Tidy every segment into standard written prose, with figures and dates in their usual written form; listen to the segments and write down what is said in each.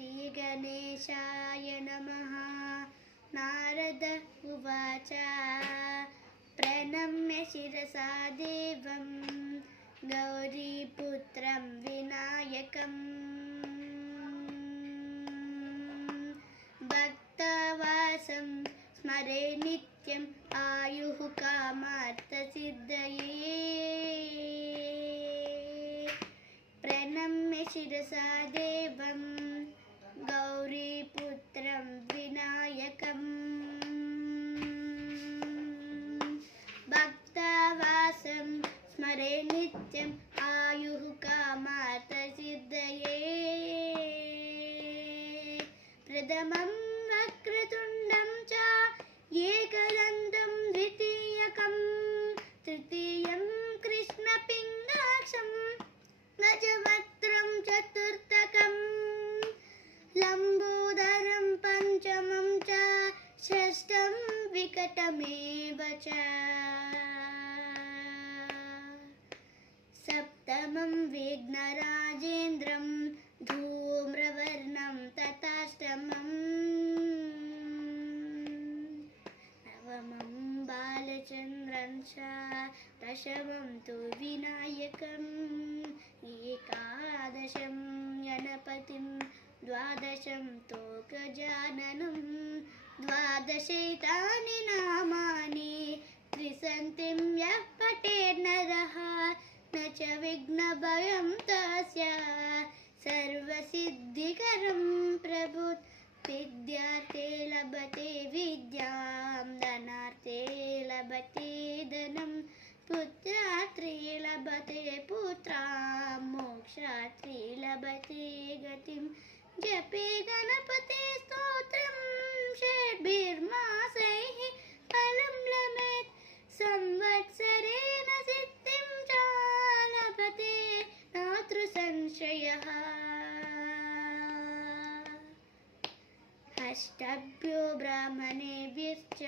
श्रीगणेशाय नमः। नारद उवाच प्रणम्य शिरसा देवं गौरीपुत्रं विनायकम्। भक्तवासं स्मरे नित्यम् आयुः कामार्थसिद्धये। प्रणम्य शिरसा देवं गौरीपुत्रं विनायकम्। भक्तवासं स्मरे नित्यम् आयुः कामार्थसिद्धये। प्रथमं वक्रतुण्डं च एकदन्तं द्वितीयकं तृतीयं कृष्णपिङ्गाक्षं गजवक्त्रं चतुर्थकं लम्बोदरं पञ्चमं च षष्ठं विकटमेव च। सप्तमं विघ्नराजेन्द्रं धूम्रवर्णं तथाष्टमम्। नवमं बालचन्द्रं च दशमं तु विनायकम्। एकादशं गणपतिं द्वादशं तु गजाननं। द्वादशैतानि नामानि त्रिसन्धिं यः पठेन्नरः न च विघ्नभयं तस्य सर्वसिद्धिकरं प्रभुः। विद्यार्थे लभते विद्यां धनार्थे लभते धनं पुत्रार्थे लभते पुत्रां मोक्षार्थे लभते गतिं। जपे गणपते स्तोत्रं षड्भिर्मासैः फलं लभेत् संवत्सरेण सिद्धिं च लभते नात्र संशयः। अष्टभ्यो ब्राह्मणेभ्यश्च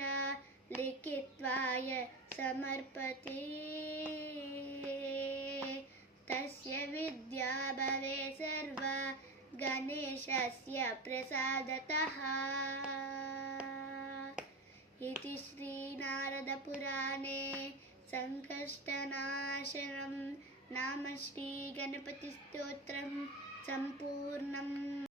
लिखित्वाय समर्पते तस्य विद्या भवेत् सर्वा गणेशस्य प्रसादतः। इति श्रीनारदपुराणे संकष्टनाशनं नाम श्रीगणपतिस्तोत्रं सम्पूर्णम्।